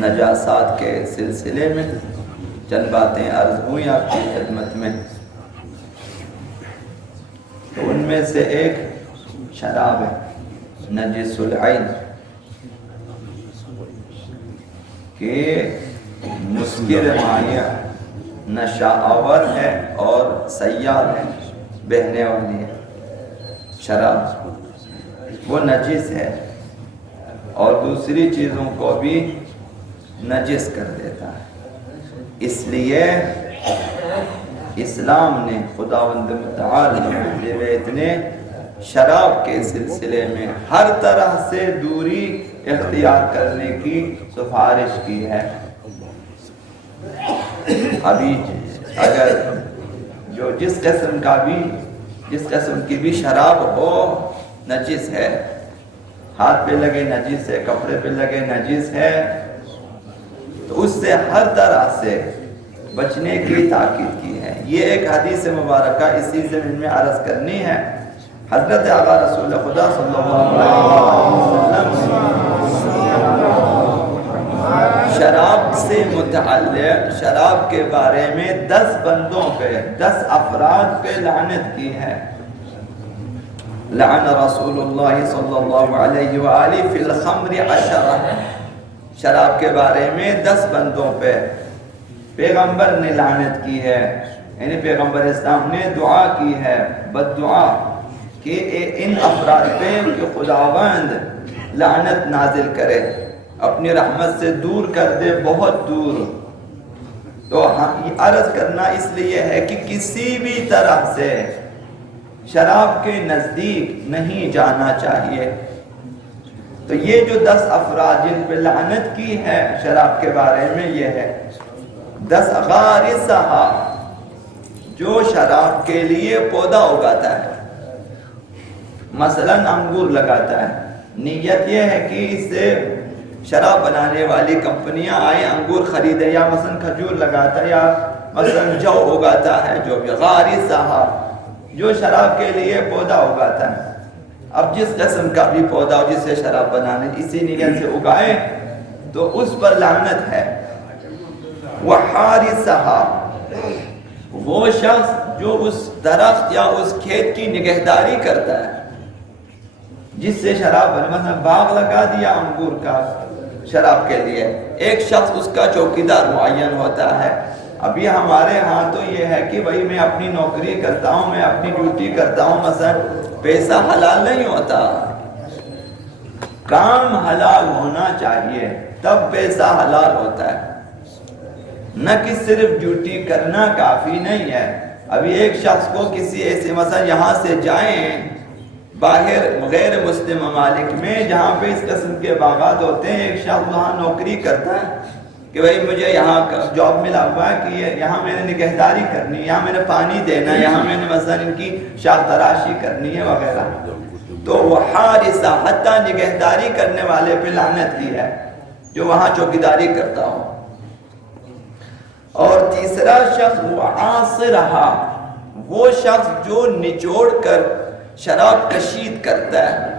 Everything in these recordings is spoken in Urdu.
نجاسات کے سلسلے میں چند باتیں عرض ہوئی آپ کی خدمت میں، تو ان میں سے ایک شراب ہے نجس العین، کہ مسکر مائع، نشہ آور ہے اور سیال ہے، بہنے والی ہے شراب، وہ نجس ہے اور دوسری چیزوں کو بھی نجس کر دیتا ہے۔ اس لیے اسلام نے خداوند متعال نے شراب کے سلسلے میں ہر طرح سے دوری اختیار کرنے کی سفارش کی ہے۔ ابھی اگر جس قسم کی بھی شراب ہو نجس ہے، ہاتھ پہ لگے نجس ہے، کپڑے پہ لگے نجس ہے، تو اس سے ہر طرح سے بچنے کی تاکید کی ہے۔ یہ ایک حدیث مبارکہ اسی زمین میں عرض کرنی ہے۔ حضرت آقا رسول خدا صلی اللہ علیہ وسلم شراب سے متعلق شراب کے بارے میں 10 بندوں پہ 10 افراد پہ لعنت کی ہے۔ لعن رسول اللہ صلی اللہ علیہ وآلہ فی الخمر 10، شراب کے بارے میں 10 بندوں پہ پیغمبر نے لعنت کی ہے، یعنی پیغمبر اسلام نے دعا کی ہے، بد دعا، کہ ان افراد پہ کہ خداوند لعنت نازل کرے، اپنی رحمت سے دور کر دے، بہت دور۔ تو عرض کرنا اس لیے ہے کہ کسی بھی طرح سے شراب کے نزدیک نہیں جانا چاہیے۔ تو یہ جو 10 افراد جن پہ لعنت کی ہے شراب کے بارے میں، یہ ہے 10 غارسہ، جو شراب کے لیے پودا اگاتا ہے، مثلا انگور لگاتا ہے، نیت یہ ہے کہ اس سے شراب بنانے والی کمپنیاں آئیں انگور خریدے، یا مثلا کھجور لگاتا ہے، یا مثلا جو اگاتا ہے، جو بھی غارسہ، جو شراب کے لیے پودا اگاتا ہے۔ اب جس قسم کا بھی پودا ہو جس سے شراب بنانے اسی نیت سے اگائے تو اس پر لعنت ہے۔ وحارسہ، وہ شخص جو اس درخت یا اس کھیت کی نگہداری کرتا ہے جس سے شراب بنے، مثلا باغ لگا دیا انگور کا شراب کے لیے، ایک شخص اس کا چوکیدار معین ہوتا ہے۔ ابھی ہمارے ہاں تو یہ ہے کہ بھائی میں اپنی نوکری کرتا ہوں، میں اپنی ڈیوٹی کرتا ہوں، مثلا پیسہ حلال نہیں ہوتا، کام حلال ہونا چاہیے تب پیسہ حلال ہوتا ہے، نہ کہ صرف ڈیوٹی کرنا کافی نہیں ہے۔ ابھی ایک شخص کو کسی ایسے مثلا یہاں سے جائیں باہر غیر مسلم ممالک میں جہاں پہ اس قسم کے باغات ہوتے ہیں، ایک شخص وہاں نوکری کرتا ہے کہ بھائی مجھے یہاں جاب ملا ہوا ہے کہ یہاں میں نے نگہداری کرنی ہے، یہاں میں نے پانی دینا ہے، یہاں میں نے مثلا ان کی شاخ تراشی کرنی ہے وغیرہ، تو وہ حارسہ، حتیٰ نگہداری کرنے والے پہ لعنت کی ہے جو وہاں چوکیداری کرتا ہو۔ اور تیسرا شخص وہ عاصرہ، وہ شخص جو نچوڑ کر شراب کشید کرتا ہے،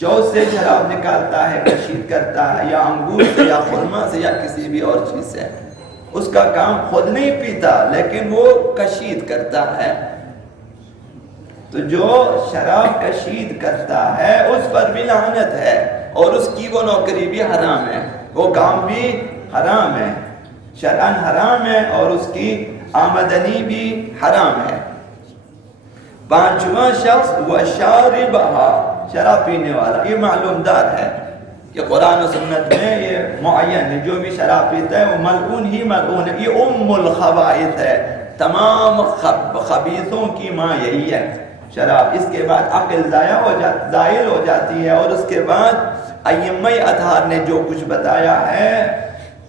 جو سے شراب نکالتا ہے، کشید کرتا ہے، یا انگور سے یا خرما سے یا کسی بھی اور چیز سے، اس کا کام خود نہیں پیتا لیکن وہ کشید کرتا ہے۔ تو جو شراب کشید کرتا ہے اس پر بھی لعنت ہے، اور اس کی وہ نوکری بھی حرام ہے، وہ کام بھی حرام ہے، شرعاً حرام ہے، اور اس کی آمدنی بھی حرام ہے۔ پانچواں شخص وشاربہا، شراب پینے والا، یہ معلوم دار ہے کہ قرآن و سنت میں یہ معین ہے، جو بھی شراب پیتا ہے وہ ملعون ہی ملعون ہے، یہ ام الخبائث ہے، تمام خبیثوں کی ماں یہی ہے شراب۔ اس کے بعد عقل زائل ہو جاتی ہے، اور اس کے بعد ائمہ اطہار نے جو کچھ بتایا ہے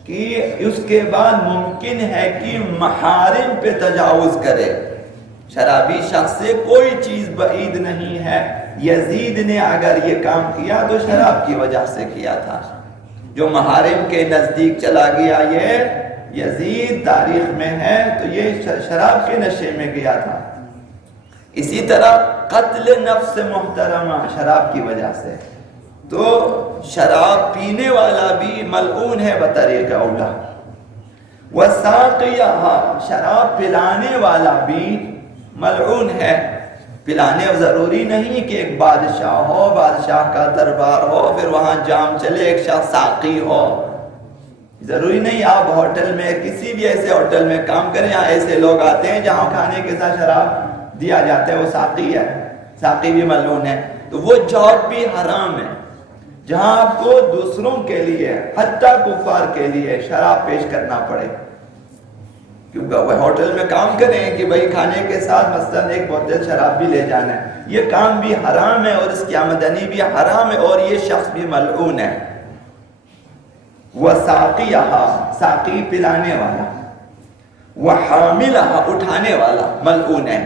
کہ اس کے بعد ممکن ہے کہ محارم پہ تجاوز کرے۔ شرابی شخص سے کوئی چیز بعید نہیں ہے۔ یزید نے اگر یہ کام کیا تو شراب کی وجہ سے کیا تھا، جو محارم کے نزدیک چلا گیا، یہ یزید تاریخ میں ہے، تو یہ شراب کے نشے میں گیا تھا۔ اسی طرح قتل نفس محترمہ شراب کی وجہ سے، تو شراب پینے والا بھی ملعون ہے بطریق اولا، وَسَاقِيَهَا شراب پلانے والا بھی ملعون ہے۔ پلانے ضروری نہیں کہ ایک بادشاہ ہو، بادشاہ کا دربار ہو، پھر وہاں جام چلے، ایک شخص ساقی ہو، ضروری نہیں۔ آپ ہوٹل میں کسی بھی ایسے ہوٹل میں کام کریں، یہاں ایسے لوگ آتے ہیں جہاں کھانے کے ساتھ شراب دیا جاتا ہے، وہ ساقی ہے، ساقی بھی ملعون ہے۔ تو وہ جاب بھی حرام ہے جہاں آپ کو دوسروں کے لیے، حتیٰ کفار کے لیے شراب پیش کرنا پڑے، کیونکہ وہ ہوٹل میں کام کریں کہ بھئی کھانے کے ساتھ مثلاً ایک بوتل شراب بھی لے جانا ہے، یہ کام بھی حرام ہے اور اس کی آمدنی بھی حرام ہے اور یہ شخص بھی ملعون ہے۔ وَسَاقِيَهَا ساقی پلانے والا، وَحَامِلَهَا اٹھانے والا ملعون ہے،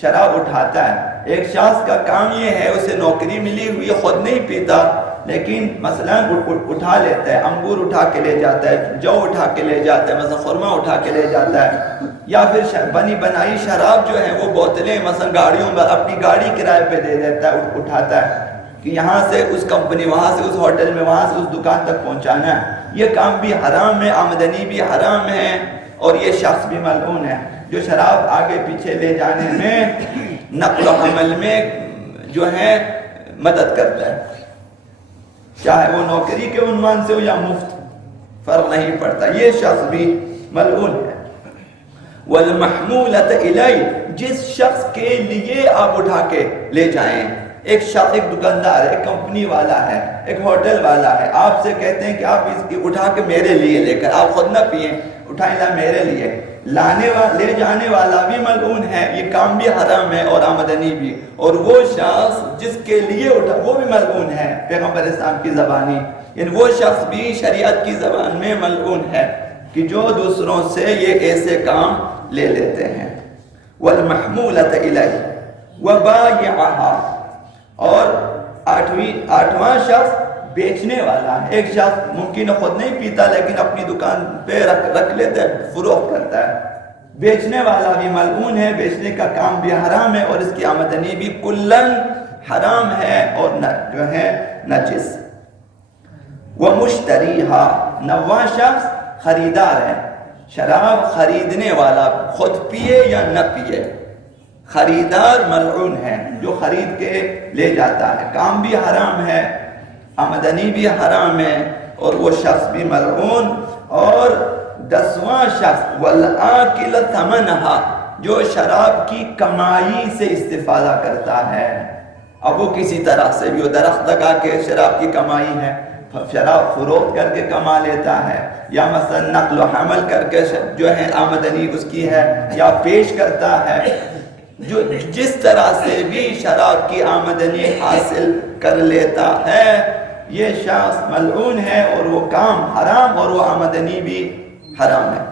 شراب اٹھاتا ہے۔ ایک شخص کا کام یہ ہے، اسے نوکری ملی ہوئی، خود نہیں پیتا لیکن مثلاً اٹھا لیتا ہے، انگور اٹھا کے لے جاتا ہے، جو اٹھا کے لے جاتا ہے، مثلا خرما اٹھا کے لے جاتا ہے، یا پھر بنی بنائی شراب جو ہے وہ بوتلیں مثلا گاڑیوں میں اپنی گاڑی کرائے پہ دے دیتا ہے، اٹھاتا ہے کہ یہاں سے اس کمپنی، وہاں سے اس ہوٹل میں، وہاں سے اس دکان تک پہنچانا ہے۔ یہ کام بھی حرام ہے، آمدنی بھی حرام ہے اور یہ شخص بھی ملعون ہے۔ جو شراب آگے پیچھے لے جانے میں، نقل و حمل میں جو ہے مدد کرتا ہے، چاہے وہ نوکری کے عنوان سے ہو یا مفت، فرق نہیں پڑتا، یہ شخص بھی ملعون ہے۔ وَالْمَحْمُولَةَ إِلَيْهِ جس شخص کے لیے آپ اٹھا کے لے جائیں، ایک شخص، ایک دکاندار ہے، ایک کمپنی والا ہے، ایک ہوٹل والا ہے، آپ سے کہتے ہیں کہ آپ اس کی اٹھا کے میرے لیے لے کر، آپ خود نہ پئیں، اٹھائیں لا میرے لیے، لے جانے والا بھی ملعون ہے، یہ کام بھی حرام ہے اور آمدنی بھی، اور وہ شخص جس کے لیے اٹھا وہ بھی ملعون ہے پیغمبر اسلام کی زبانی، یعنی وہ شخص بھی شریعت کی زبان میں ملعون ہے کہ جو دوسروں سے یہ ایسے کام لے لیتے ہیں۔ وَالْمَحْمُولَةَ إِلَيْهِ وَبَائِعَهَا اور آٹھواں شخص بیچنے والا ہے۔ ایک شخص ممکن خود نہیں پیتا لیکن اپنی دکان پہ رکھ لیتا ہے، فروخت کرتا ہے، بیچنے والا بھی ملعون ہے، بیچنے کا کام بھی حرام ہے اور اس کی آمدنی بھی کلن حرام ہے اور جو ہے نجس۔ وَمُشْتَرِيهَا نواں شخص خریدار ہے، شراب خریدنے والا، خود پیے یا نہ پیے، خریدار ملعون ہے، جو خرید کے لے جاتا ہے، کام بھی حرام ہے، آمدنی بھی حرام ہے اور وہ شخص بھی ملعون۔ اور 10واں شخص وَالْآكِلَ ثَمَنَهَا جو شراب کی کمائی سے استفادہ کرتا ہے، اب وہ کسی طرح سے بھی، وہ درخت لگا کے شراب کی کمائی ہے، شراب فروخت کر کے کما لیتا ہے، یا مثلا نقل و حمل کر کے جو ہے آمدنی اس کی ہے، یا پیش کرتا ہے، جو جس طرح سے بھی شراب کی آمدنی حاصل کر لیتا ہے، یہ شخص ملعون ہے اور وہ کام حرام اور وہ آمدنی بھی حرام ہے۔